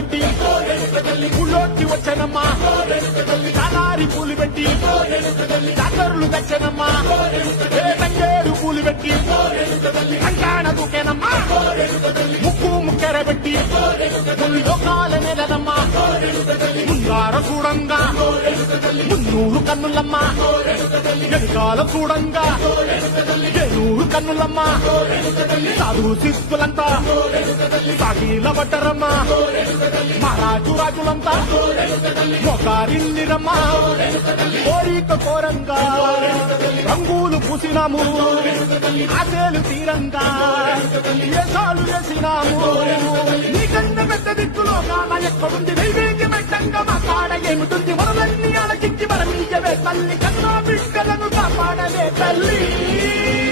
పెట్టి గుళ్ళోకి వచ్చనమ్మా కాలారి పూలు పెట్టి జాతరులు తెచ్చనమ్మా తంగేడు పూలు పెట్టి కంకాణ దూకేనమ్మా ముక్కు ముక్కెర పెట్టి లోకాల నెలనమ్మా ముంగార చూడంగా మున్నూరు కన్నులమ్మా వెనకాల చూడంగా ఏనూరు కన్నులమ్మా సాధువు శిస్తులంతా సాగిల పడ్డరమ్మా మహారాజు రాజులంతా మొగారిల్లిరమ్మా కోరిక కోరంగా రంగులు పూసినాము ఆశలు తీరంగా ఏసాలు వేసినాము నీకన్నా పెద్ద దిక్కులో కాన ఎక్కడుంది నైవేద్యం పెట్టంగా మా కాడ ఏమిటుంది మనలన్నీ అలకించి మన నీయవే తల్లి కన్నా బిడ్డలను కాపాడవే తల్లి